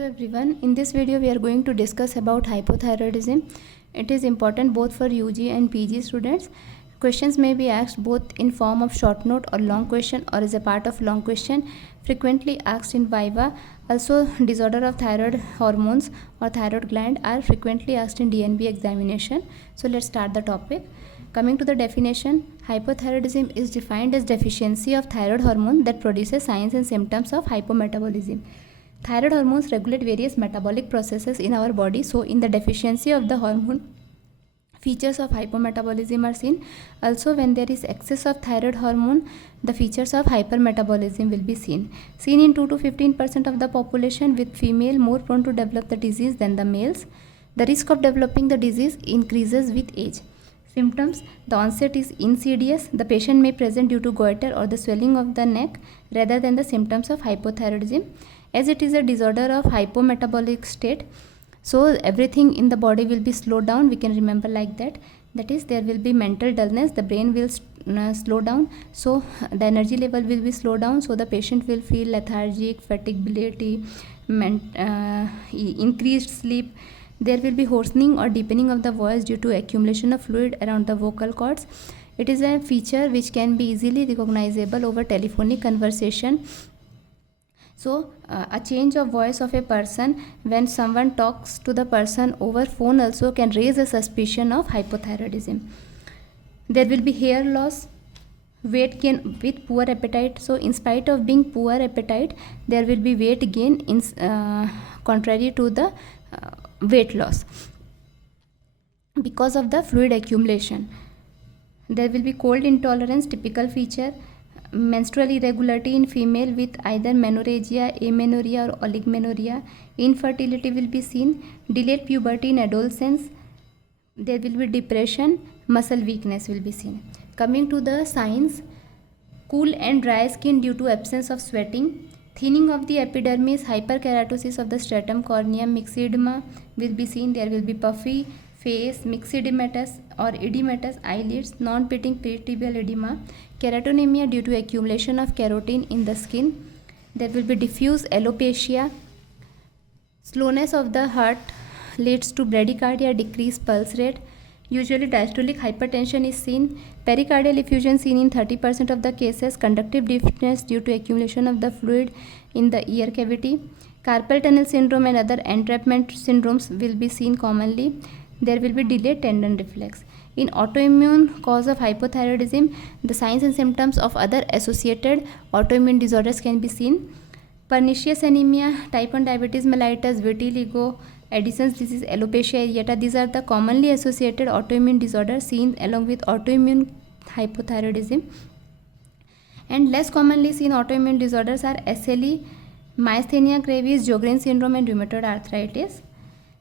Hello everyone. In this video we are going to discuss about hypothyroidism. It is important both for UG and PG students. Questions may be asked both in form of short note or long question or as a part of long question frequently asked in viva. Also, disorder of thyroid hormones or thyroid gland are frequently asked in DNB examination. So let's start the topic. Coming to the definition, hypothyroidism is defined as deficiency of thyroid hormone that produces signs and symptoms of hypometabolism. Thyroid hormones regulate various metabolic processes in our body. So in the deficiency of the hormone, features of hypometabolism are seen. Also, when there is excess of thyroid hormone, the features of hypermetabolism will be seen. Seen in 2 to 15% of the population, with female more prone to develop the disease than the males. The risk of developing the disease increases with age. Symptoms: the onset is insidious. The patient may present due to goiter or the swelling of the neck rather than the symptoms of hypothyroidism. As it is a disorder of hypometabolic state, so everything in the body will be slowed down. We can remember like that. That is, there will be mental dullness, the brain will slow down, so the energy level will be slowed down, so the patient will feel lethargic, fatiguability, increased sleep. There will be hoarsening or deepening of the voice due to accumulation of fluid around the vocal cords. It is a feature which can be easily recognizable over telephonic conversation. So a change of voice of a person when someone talks to the person over phone also can raise a suspicion of hypothyroidism. There will be hair loss, weight gain with poor appetite. So in spite of being poor appetite, there will be weight gain in contrary to the weight loss because of the fluid accumulation. There will be cold intolerance, typical feature. Menstrual irregularity in female with either menorrhagia, amenorrhea or oligmenorrhea. Infertility will be seen. Delayed puberty in adolescence. There will be depression, muscle weakness will be seen. Coming to the signs: cool and dry skin due to absence of sweating, thinning of the epidermis, hyperkeratosis of the stratum corneum, myxedema will be seen. There will be puffy face, myxedematous or edematous eyelids, non-pitting peritibial edema, keratonemia due to accumulation of keratin in the skin. There will be diffuse alopecia. Slowness of the heart leads to bradycardia, decreased pulse rate. Usually diastolic hypertension is seen. Pericardial effusion seen in 30% of the cases. Conductive deafness due to accumulation of the fluid in the ear cavity. Carpal tunnel syndrome and other entrapment syndromes will be seen commonly. There will be delayed tendon reflex. In autoimmune cause of hypothyroidism, the signs and symptoms of other associated autoimmune disorders can be seen. Pernicious anemia, type 1 diabetes mellitus, vitiligo, Addison's disease, alopecia areata, these are the commonly associated autoimmune disorders seen along with autoimmune hypothyroidism. And less commonly seen autoimmune disorders are SLE, myasthenia gravis, Sjogren's syndrome and rheumatoid arthritis.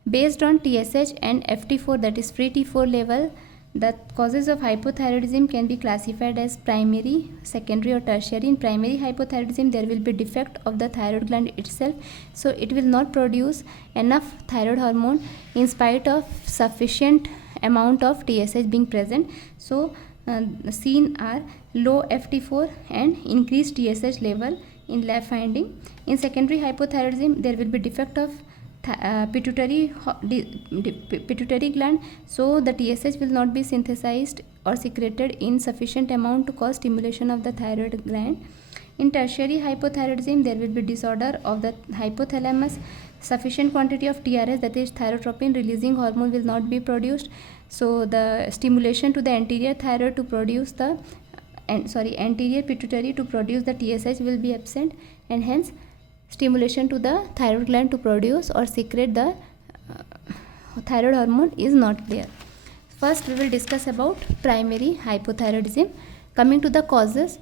Based on TSH and FT4, that is free T4 level, the causes of hypothyroidism can be classified as primary, secondary or tertiary. In primary hypothyroidism, there will be defect of the thyroid gland itself, so it will not produce enough thyroid hormone in spite of sufficient amount of TSH being present. So seen are low FT4 and increased TSH level in lab finding. In secondary hypothyroidism, there will be defect of pituitary gland, so the TSH will not be synthesized or secreted in sufficient amount to cause stimulation of the thyroid gland. In tertiary hypothyroidism, there will be disorder of the hypothalamus. Sufficient quantity of TRS, that is thyrotropin releasing hormone, will not be produced, so the stimulation to the anterior thyroid to produce the anterior pituitary to produce the TSH will be absent, and hence stimulation to the thyroid gland to produce or secrete the thyroid hormone is not there. First, we will discuss about primary hypothyroidism. Coming to the causes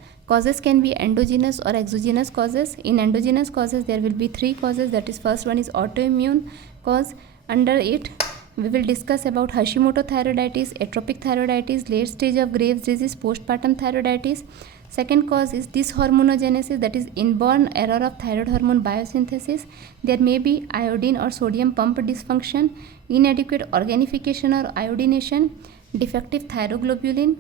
can be endogenous or exogenous causes. In endogenous causes, there will be 3 causes. That is, first one is autoimmune cause. Under it, we will discuss about Hashimoto thyroiditis, atopic thyroiditis, late stage of Graves' disease, postpartum thyroiditis. Second cause is dyshormonogenesis, that is inborn error of thyroid hormone biosynthesis. There may be iodine or sodium pump dysfunction, inadequate organification or iodination, defective thyroglobulin,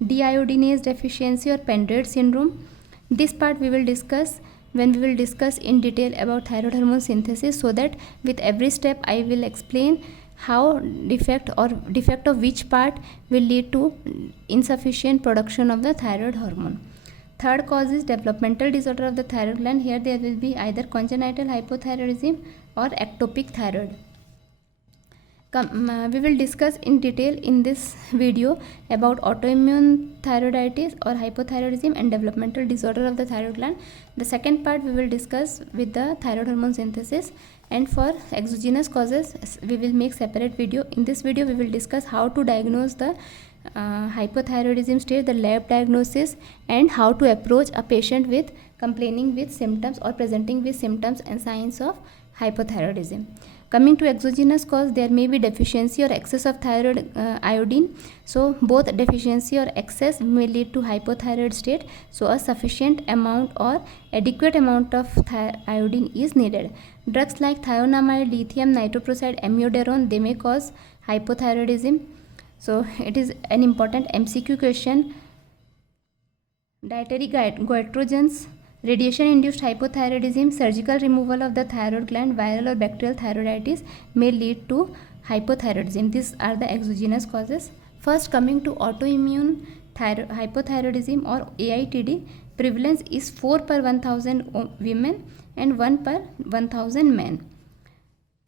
deiodinase deficiency or Pendred syndrome. This part we will discuss when we will discuss in detail about thyroid hormone synthesis, so that with every step I will explain how defect of which part will lead to insufficient production of the thyroid hormone. Third cause is developmental disorder of the thyroid gland. Here there will be either congenital hypothyroidism or ectopic thyroid. We will discuss in detail in this video about autoimmune thyroiditis or hypothyroidism and developmental disorder of the thyroid gland. The second part we will discuss with the thyroid hormone synthesis, and for exogenous causes we will make separate video. In this video we will discuss how to diagnose the hypothyroidism state, the lab diagnosis, and how to approach a patient with complaining with symptoms or presenting with symptoms and signs of hypothyroidism. Coming to exogenous cause, there may be deficiency or excess of thyroid iodine. So both deficiency or excess may lead to hypothyroid state. So a sufficient amount or adequate amount of iodine is needed. Drugs like thionamide, lithium, nitroprusside, amiodarone, they may cause hypothyroidism. So it is an important MCQ question. Dietary goitrogens, radiation-induced hypothyroidism, surgical removal of the thyroid gland, viral or bacterial thyroiditis may lead to hypothyroidism. These are the exogenous causes. First, coming to autoimmune hypothyroidism or AITD, prevalence is 4 per 1000 women and 1 per 1000 men.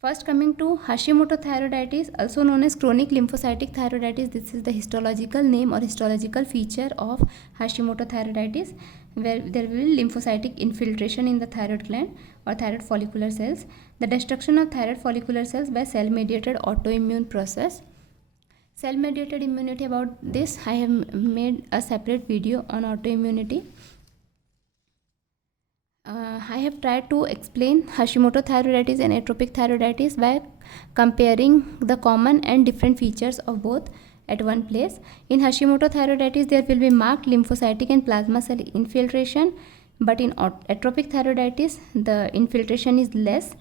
First, coming to Hashimoto thyroiditis, also known as chronic lymphocytic thyroiditis. This is the histological name or histological feature of Hashimoto thyroiditis, where there will be lymphocytic infiltration in the thyroid gland or thyroid follicular cells. The destruction of thyroid follicular cells by cell-mediated autoimmune process. Cell-mediated immunity, about this I have made a separate video on autoimmunity. I have tried to explain Hashimoto thyroiditis and atrophic thyroiditis by comparing the common and different features of both at one place. In Hashimoto thyroiditis, there will be marked lymphocytic and plasma cell infiltration, but in atrophic thyroiditis, the infiltration is less.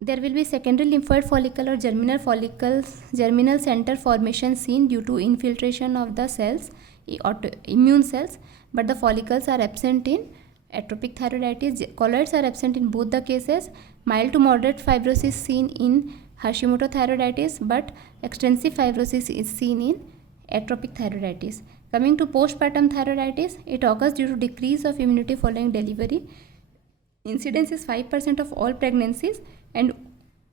There will be secondary lymphoid follicle or germinal center formation seen due to infiltration of the cells, immune cells, but the follicles are absent in atrophic thyroiditis. Colloids are absent in both the cases. Mild to moderate fibrosis seen in Hashimoto thyroiditis, but extensive fibrosis is seen in atrophic thyroiditis. Coming to postpartum thyroiditis, it occurs due to decrease of immunity following delivery. Incidence is 5% of all pregnancies, and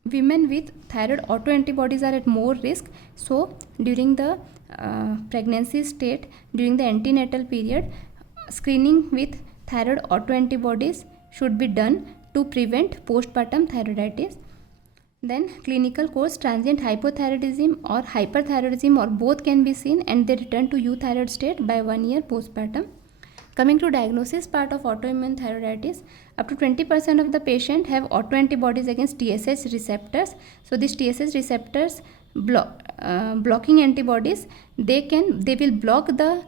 women with thyroid autoantibodies are at more risk. So during the pregnancy state, during the antenatal period, screening with thyroid autoantibodies should be done to prevent postpartum thyroiditis. Then clinical course, transient hypothyroidism or hyperthyroidism or both can be seen, and they return to euthyroid state by 1 year postpartum. Coming to diagnosis part of autoimmune thyroiditis, up to 20% of the patient have autoantibodies against TSH receptors. So these TSH receptors blocking antibodies, they will block the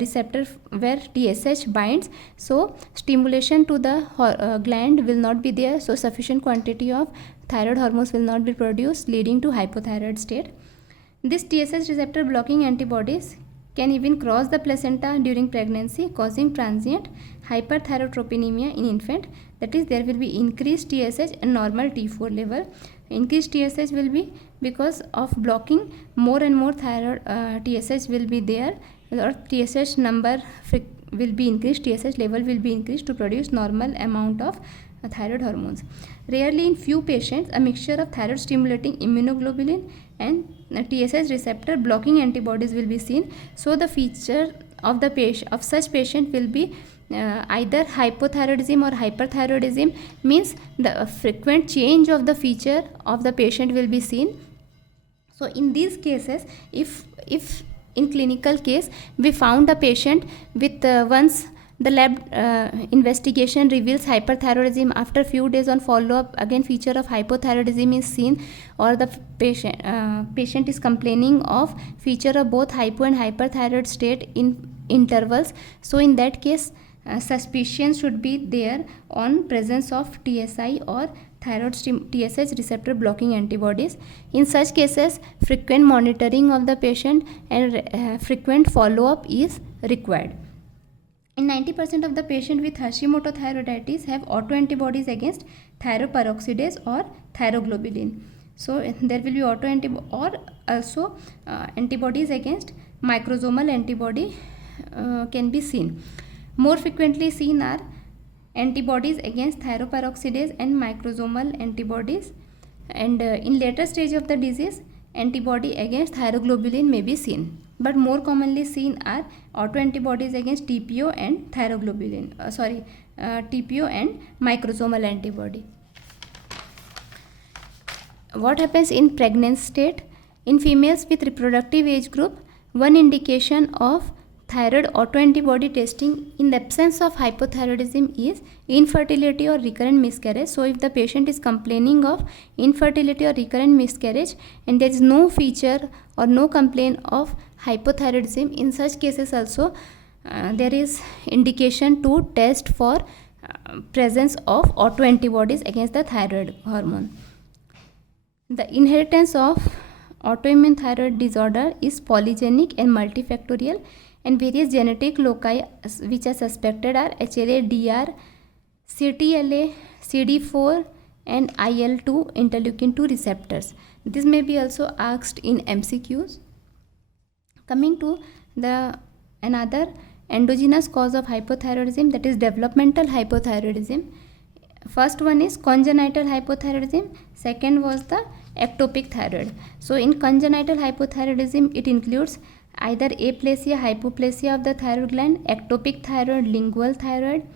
receptor where TSH binds, so stimulation to the gland will not be there, so sufficient quantity of thyroid hormones will not be produced, leading to hypothyroid state. This TSH receptor blocking antibodies can even cross the placenta during pregnancy, causing transient hyperthyroidopenia in infant. That is, there will be increased TSH and normal T4 level. Increased TSH will be because of blocking, more and more thyroid TSH will be there, or TSH number will be increased, TSH level will be increased to produce normal amount of thyroid hormones. Rarely, in few patients, a mixture of thyroid stimulating immunoglobulin and TSH receptor blocking antibodies will be seen. So the feature of the patient, of such patient, will be either hypothyroidism or hyperthyroidism, means the frequent change of the feature of the patient will be seen. So in these cases, if in clinical case we found a patient with once the lab investigation reveals hyperthyroidism, after few days on follow-up again feature of hypothyroidism is seen, or the patient is complaining of feature of both hypo and hyperthyroid state in intervals, so in that case suspicion should be there on presence of TSI or thyroid TSH receptor blocking antibodies. In such cases, frequent monitoring of the patient and frequent follow-up is required. In 90% of the patient with Hashimoto thyroiditis have autoantibodies against thyroperoxidase or thyroglobulin. So there will be autoantibody or also antibodies against microsomal antibody can be seen. More frequently seen are antibodies against thyroperoxidase and microsomal antibodies, and in later stage of the disease antibody against thyroglobulin may be seen, but more commonly seen are autoantibodies against TPO and thyroglobulin TPO and microsomal antibody. What happens in pregnancy state? In females with reproductive age group, one indication of thyroid autoantibody testing in the absence of hypothyroidism is infertility or recurrent miscarriage. So if the patient is complaining of infertility or recurrent miscarriage and there is no feature or no complaint of hypothyroidism, in such cases also there is indication to test for presence of autoantibodies against the thyroid hormone. The inheritance of autoimmune thyroid disorder is polygenic and multifactorial, and various genetic loci which are suspected are HLA, DR, CTLA, CD4 and IL-2 interleukin 2 receptors. This may be also asked in MCQs. Coming to the another endogenous cause of hypothyroidism, that is developmental hypothyroidism. First one is congenital hypothyroidism, second was the ectopic thyroid. So in congenital hypothyroidism it includes either aplasia, hypoplasia of the thyroid gland, ectopic thyroid, lingual thyroid.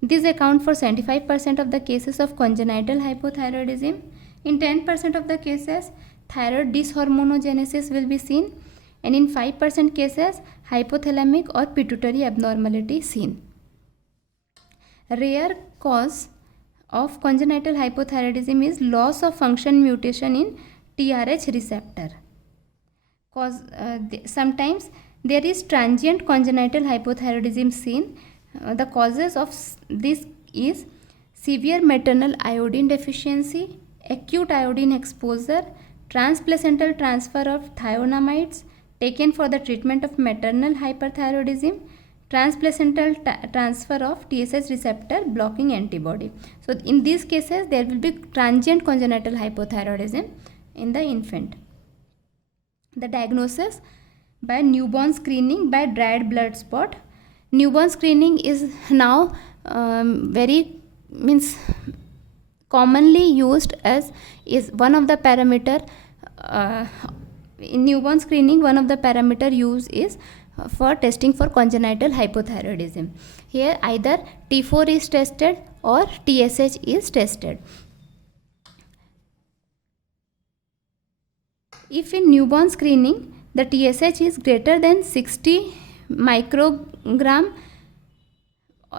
These account for 75% of the cases of congenital hypothyroidism. In 10% of the cases, thyroid dysharmonogenesis will be seen, and in 5% cases, hypothalamic or pituitary abnormality seen. Rare cause of congenital hypothyroidism is loss of function mutation in TRH receptor. Sometimes there is transient congenital hypothyroidism seen. The causes of this is severe maternal iodine deficiency, acute iodine exposure, transplacental transfer of thionamides taken for the treatment of maternal hyperthyroidism, transplacental transfer of TSH receptor blocking antibody. So in these cases there will be transient congenital hypothyroidism in the infant. The diagnosis by newborn screening by dried blood spot. Newborn screening is now commonly used as is one of the parameter. In newborn screening, one of the parameter used is for testing for congenital hypothyroidism. Here either T4 is tested or TSH is tested. If in newborn screening the TSH is greater than 60 microgram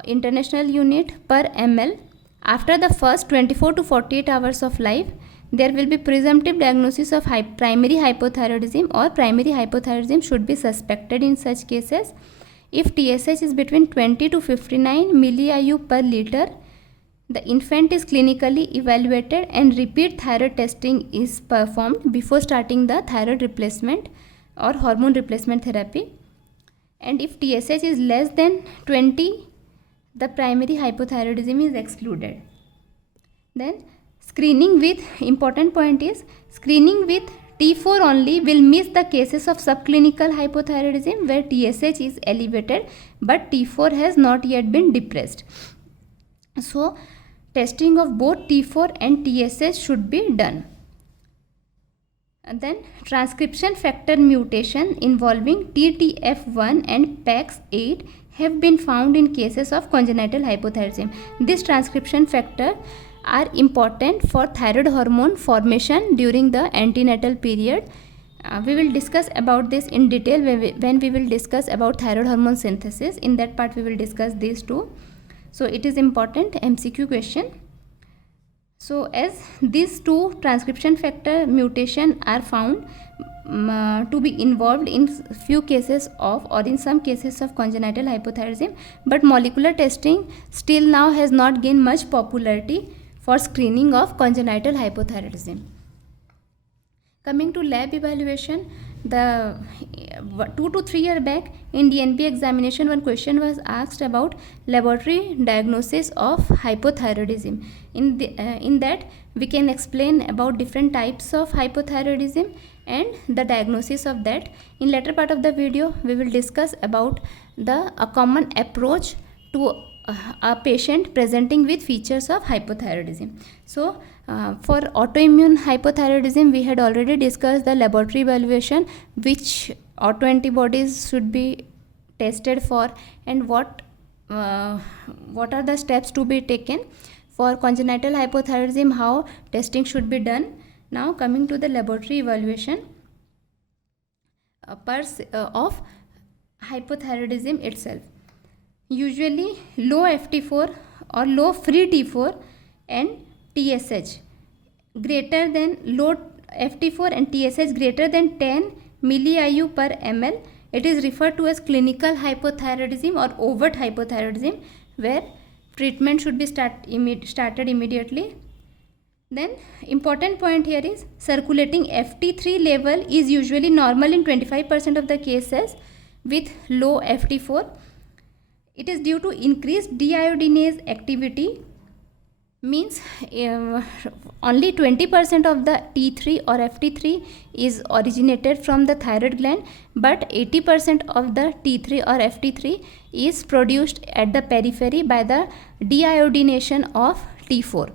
international unit per ml after the first 24 to 48 hours of life, there will be presumptive diagnosis of primary hypothyroidism, or primary hypothyroidism should be suspected in such cases. If TSH is between 20 to 59 milli-IU per liter, the infant is clinically evaluated and repeat thyroid testing is performed before starting the thyroid replacement or hormone replacement therapy. And if TSH is less than 20, the primary hypothyroidism is excluded. Then screening with, important point is, screening with T4 only will miss the cases of subclinical hypothyroidism where TSH is elevated but T4 has not yet been depressed. So testing of both T4 and TSH should be done. And then transcription factor mutation involving TTF1 and PAX8 have been found in cases of congenital hypothyroidism. This transcription factor are important for thyroid hormone formation during the antenatal period. We will discuss about this in detail when we will discuss about thyroid hormone synthesis. In that part we will discuss these two. So it is important MCQ question. So as these two transcription factor mutation are found to be involved in few cases of, or in some cases of congenital hypothyroidism, but molecular testing still now has not gained much popularity for screening of congenital hypothyroidism. Coming to lab evaluation, the 2 to 3 year back in DNB examination, one question was asked about laboratory diagnosis of hypothyroidism. In that we can explain about different types of hypothyroidism and the diagnosis of that. In later part of the video, we will discuss about a common approach to a patient presenting with features of hypothyroidism. So for autoimmune hypothyroidism, we had already discussed the laboratory evaluation, which autoantibodies should be tested for, and what are the steps to be taken. For congenital hypothyroidism, how testing should be done. Now coming to the laboratory evaluation of hypothyroidism itself. Usually low FT4 or low free T4 and TSH greater than low FT4 and TSH greater than 10 milli-IU per ml, it is referred to as clinical hypothyroidism or overt hypothyroidism, where treatment should be started immediately. Then important point here is circulating FT3 level is usually normal in 25% of the cases with low FT4. It is due to increased deiodinase activity, means only 20% of the T3 or FT3 is originated from the thyroid gland, but 80% of the T3 or FT3 is produced at the periphery by the deiodination of T4.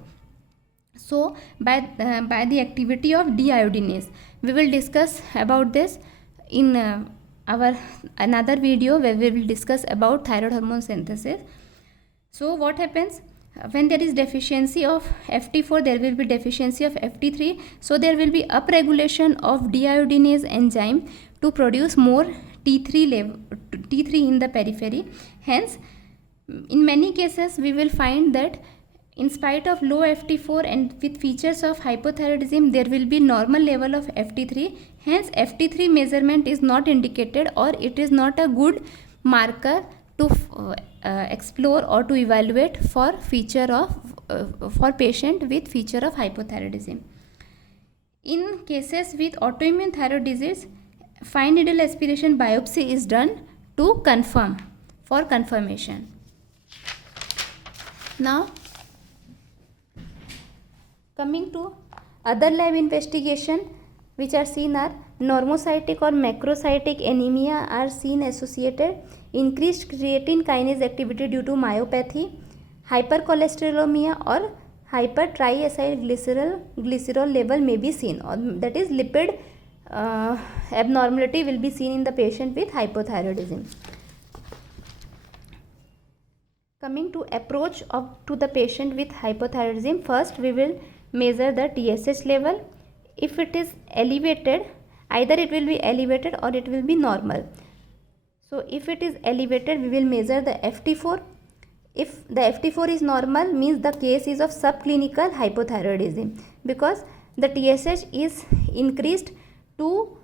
So by the activity of deiodinase, we will discuss about this in our another video, where we will discuss about thyroid hormone synthesis. So what happens when there is deficiency of FT4? There will be deficiency of FT3, so there will be upregulation of deiodinase enzyme to produce more T3 in the periphery. Hence, in many cases we will find that in spite of low FT4 and with features of hypothyroidism, there will be normal level of FT3. Hence, FT3 measurement is not indicated, or it is not a good marker to explore or to evaluate for for patient with feature of hypothyroidism. In cases with autoimmune thyroid disease, fine needle aspiration biopsy is done to confirm, for confirmation. Now coming to other lab investigation which are seen are normocytic or macrocytic anemia are seen associated, increased creatine kinase activity due to myopathy, hypercholesterolemia or hypertriacylglycerol level may be seen, or that is lipid abnormality will be seen in the patient with hypothyroidism. Coming to approach to the patient with hypothyroidism, first we will measure the TSH level. If it is elevated, either it will be elevated or it will be normal. So if it is elevated, we will measure the FT4. If the FT4 is normal, means the case is of subclinical hypothyroidism, because the TSH is increased to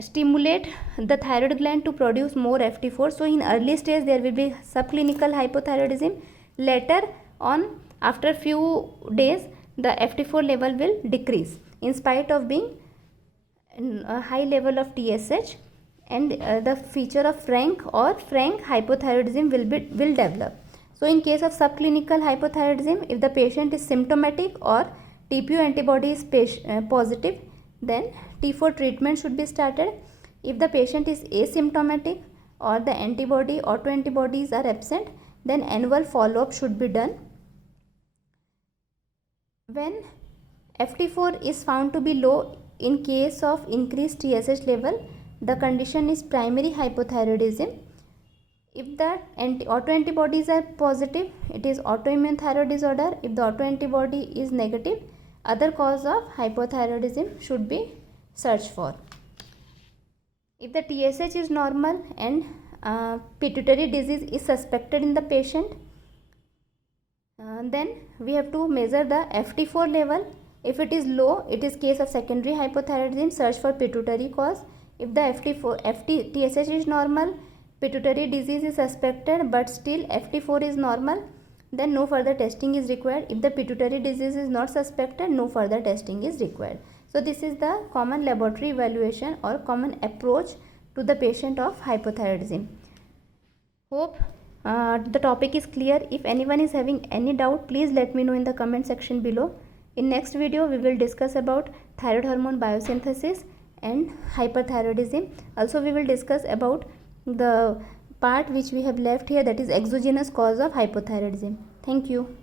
stimulate the thyroid gland to produce more FT4. So in early stage there will be subclinical hypothyroidism. Later on, after few days, the FT4 level will decrease in spite of being a high level of TSH, and the feature of frank hypothyroidism will develop. So in case of subclinical hypothyroidism, if the patient is symptomatic or TPO antibody is positive, then T4 treatment should be started. If the patient is asymptomatic or the autoantibodies are absent, then annual follow-up should be done. When FT4 is found to be low in case of increased TSH level, the condition is primary hypothyroidism. If the autoantibodies are positive, it is autoimmune thyroid disorder. If the autoantibody is negative, other cause of hypothyroidism should be searched for. If the TSH is normal and pituitary disease is suspected in the patient, then we have to measure the FT4 level. If it is low, it is case of secondary hypothyroidism, search for pituitary cause. If the TSH is normal, pituitary disease is suspected, but still FT4 is normal, then no further testing is required. If the pituitary disease is not suspected, no further testing is required. So this is the common laboratory evaluation or common approach to the patient of hypothyroidism. Hope the topic is clear. If anyone is having any doubt, please let me know in the comment section below. In next video, we will discuss about thyroid hormone biosynthesis and hyperthyroidism. Also, we will discuss about the part which we have left here, that is exogenous cause of hypothyroidism. Thank you.